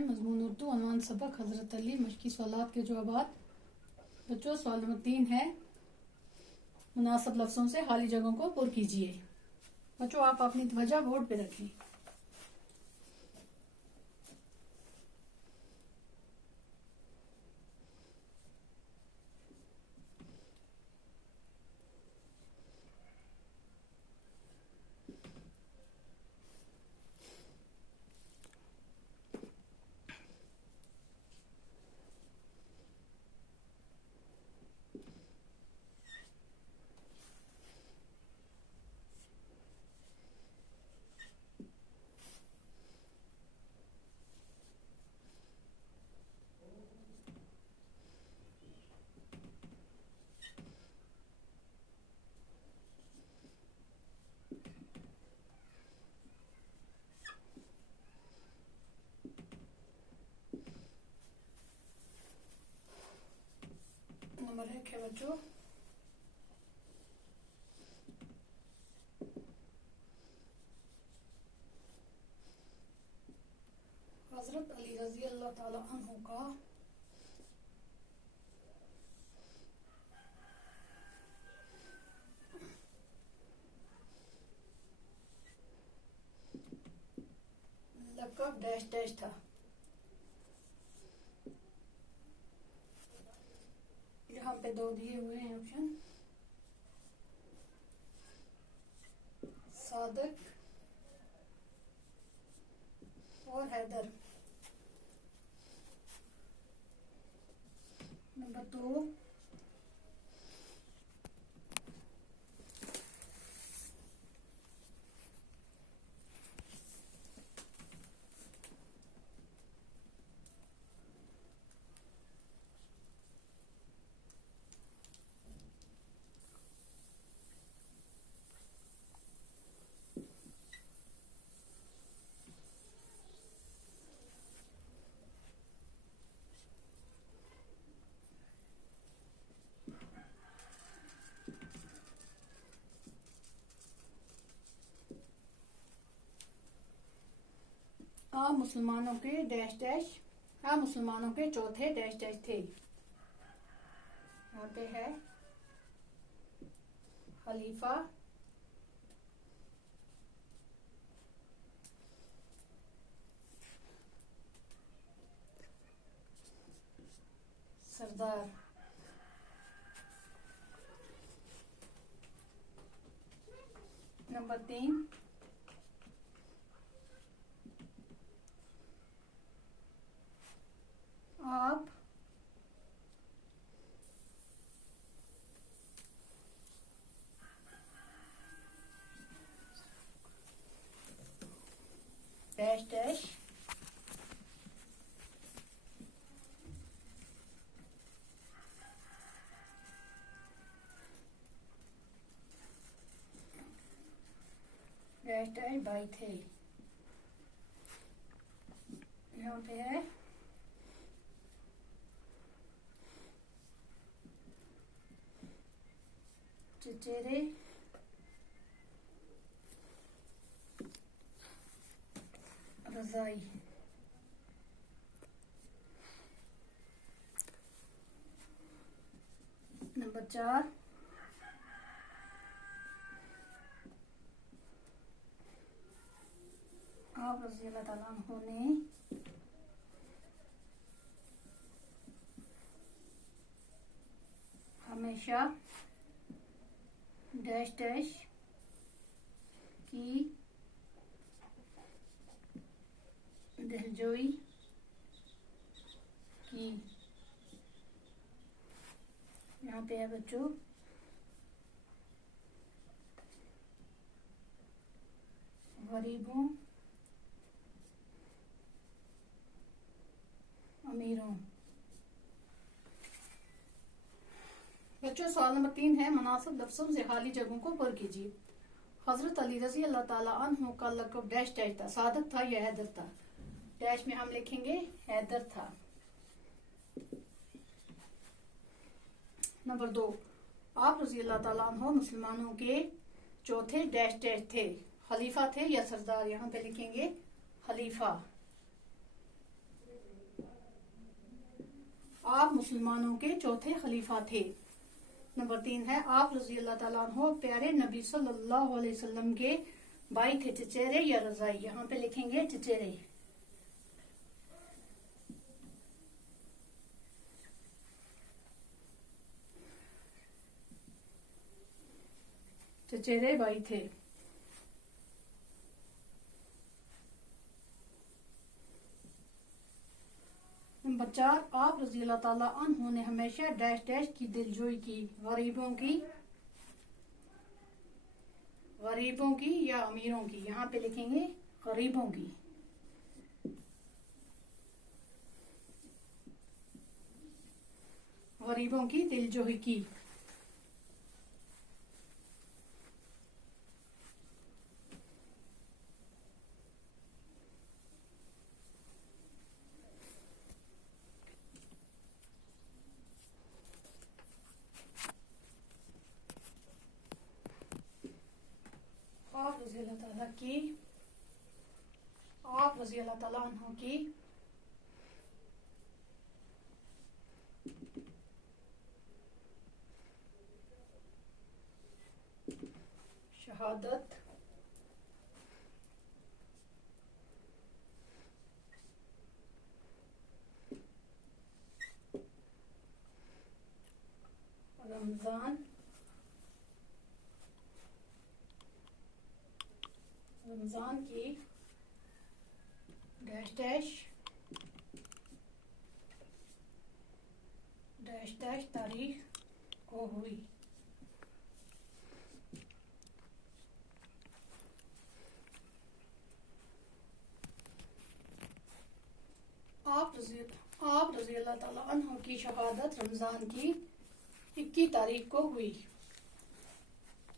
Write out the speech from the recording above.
मजमून उर्दू अनवान सबक हजरत अली मशकी सवालात के जवाबात। बच्चों, सवाल नंबर 3 है, मुनासिब लफ्जों से खाली जगहों को पुर कीजिए। बच्चों, आप अपनी तवज्जो बोर्ड पे रखें। नंबर 1 है बच्चों, हजरत अली रजी अल्लाह ताला अन्हु का लक़ब डैश डैश था। यहाँ पे 2 दिए हुए हैं ऑप्शन, सादिक और हैदर। नंबर 2, आप मुसलमानों के डैश डैश, आप मुसलमानों के चौथे डैश डैश थे। यहाँ पे है खलीफा, सरदार। नंबर 3, आप डैश डैश डैश डैश भाई थे। यहाँ पे है चचेरे रजाई। नंबर 4, आप रज़ी अल्लाह ताला अन्हु ने हमेशा डैश डैश की दिलजोई की। यहाँ पे है बच्चों गरीबों अमीरों। बच्चों, सवाल नंबर 3 है, मुनासिब लफ्जों से खाली जगहों को पुर कीजिए। हजरत अली रजी अल्लाह ताला अन्हु का लक़ब डैश डैश था, सादिक था या हैदर था। डैश में हम लिखेंगे हैदर था। नंबर 2, आप रजी अल्लाह ताला अन्हु मुसलमानों के चौथे डैश डैश थे, खलीफा थे या सरदार। यहाँ पे लिखेंगे खलीफा। मुसलमानों के चौथे खलीफा थे। नंबर 3 है आप रजी अल्लाह ताला अन्हो प्यारे नबी सल्लल्लाहु अलैहि वसल्लम के भाई थे, चचेरे या रजाई। यहाँ पे लिखेंगे चचेरे। चचेरे भाई थे। नंबर 4 आप रजी अल्लाह ताला अन्हु ने हमेशा डैश डैश की दिलजोई की, गरीबों की या अमीरों की। यहाँ पे लिखेंगे गरीबों की। गरीबों की दिलजोई की। आप रजी अल्लाह ताला अन्हु की शहादत रमजान की डैश डैश डैश डैश तारीख को हुई। आप रजी अल्लाह ताला अन्हु की शहादत रमजान की 21 तारीख को हुई।